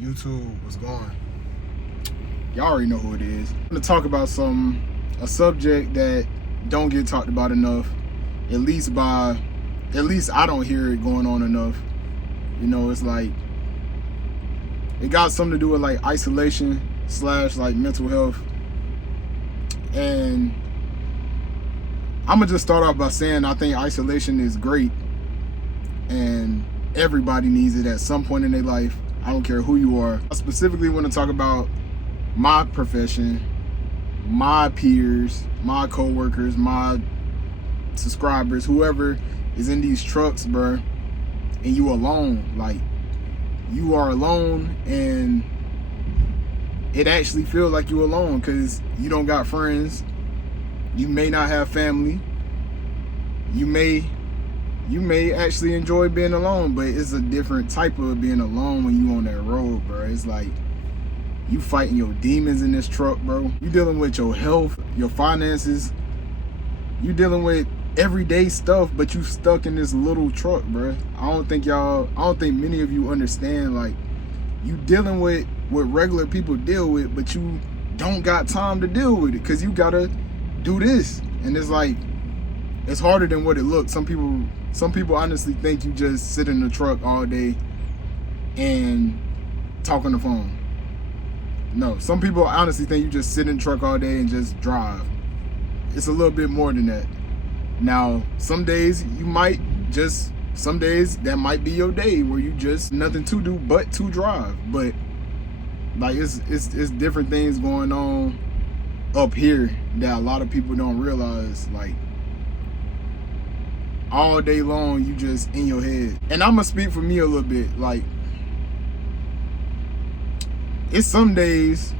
YouTube was going. Y'all already know who it is. I'm gonna talk about a subject that don't get talked about enough. At least I don't hear it going on enough. You know, it's like it got something to do with like isolation / like mental health. And I'm gonna just start off by saying I think isolation is great and everybody needs it at some point in their life. I don't care who you are. I specifically want to talk about my profession, my peers, my co-workers, my subscribers, whoever is in these trucks, bro, and you alone. Like, you are alone, and it actually feels like you alone because you don't got friends. You may not have family. You may actually enjoy being alone, but it's a different type of being alone when you on that road, bro. It's like you fighting your demons in this truck, bro. You dealing with your health, your finances. You dealing with everyday stuff, but you stuck in this little truck, bro. I don't think many of you understand, like, you dealing with what regular people deal with, but you don't got time to deal with it because you gotta do this. And it's like, it's harder than what it looks. Some people honestly think you just sit in the truck all day and talk on the phone. No, some people honestly think you just sit in the truck all day and just drive. It's a little bit more than that. Now, some days that might be your day where you just nothing to do but to drive. But like it's different things going on up here that a lot of people don't realize. Like, all day long you just in your head. And I'm gonna speak for me a little bit. Like, it's some days,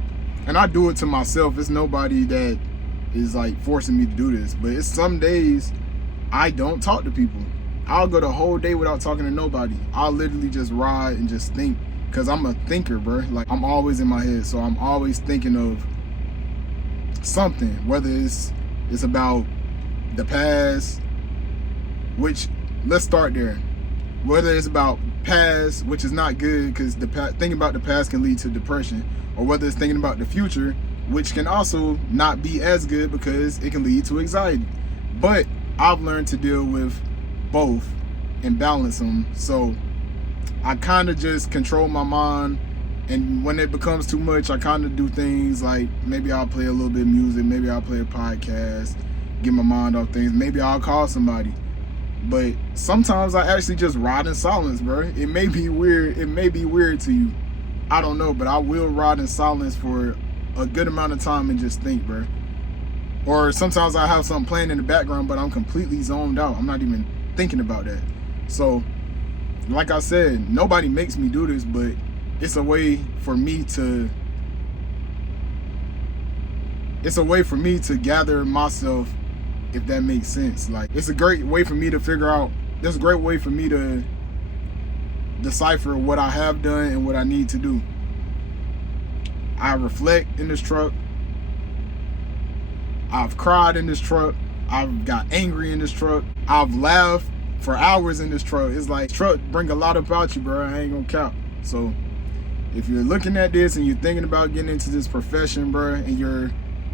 and I do it to myself, it's nobody that is like forcing me to do this, but it's some days I don't talk to people. I'll go the whole day without talking to nobody. I'll literally just ride and just think, because I'm a thinker, bro. Like, I'm always in my head, so I'm always thinking of something, whether it's about the past, which, let's start there. Whether it's about past, which is not good because thinking about the past can lead to depression, or whether it's thinking about the future, which can also not be as good because it can lead to anxiety. But I've learned to deal with both and balance them. So I kind of just control my mind, and when it becomes too much, I kind of do things like maybe I'll play a little bit of music, maybe I'll play a podcast, get my mind off things, maybe I'll call somebody. But sometimes I actually just ride in silence, bro. It may be weird to you, I don't know, but I will ride in silence for a good amount of time and just think, bro. Or sometimes I have something playing in the background, but I'm completely zoned out. I'm not even thinking about that. So, like I said, nobody makes me do this, but it's a way for me to gather myself, if that makes sense. Like, it's a great way for me to there's a great way for me to decipher what I have done and what I need to do. I reflect in this truck. I've cried in this truck. I've got angry in this truck. I've laughed for hours in this truck. It's like, truck bring a lot about you, bro. I ain't gonna count. So if you're looking at this and you're thinking about getting into this profession, bro, and you're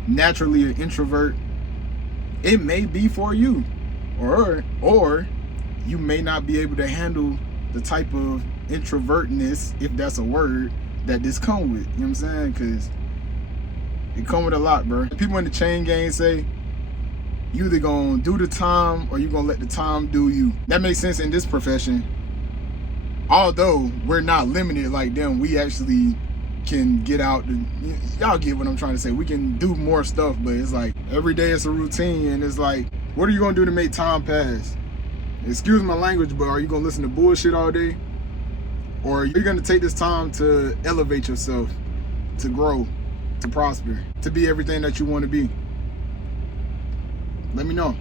naturally an introvert, it may be for you, or you may not be able to handle the type of introvertness, if that's a word, that this come with. You know what I'm saying? Because it come with a lot, bro. People in the chain gang say you either gonna do the time or you gonna let the time do you. That makes sense in this profession. Although we're not limited like them, we actually can get out. Y'all get what I'm trying to say. We can do more stuff, but it's like every day it's a routine, and it's like, what are you gonna do to make time pass? Excuse my language, but are you gonna listen to bullshit all day? Or are you gonna take this time to elevate yourself, to grow, to prosper, to be everything that you want to be? Let me know.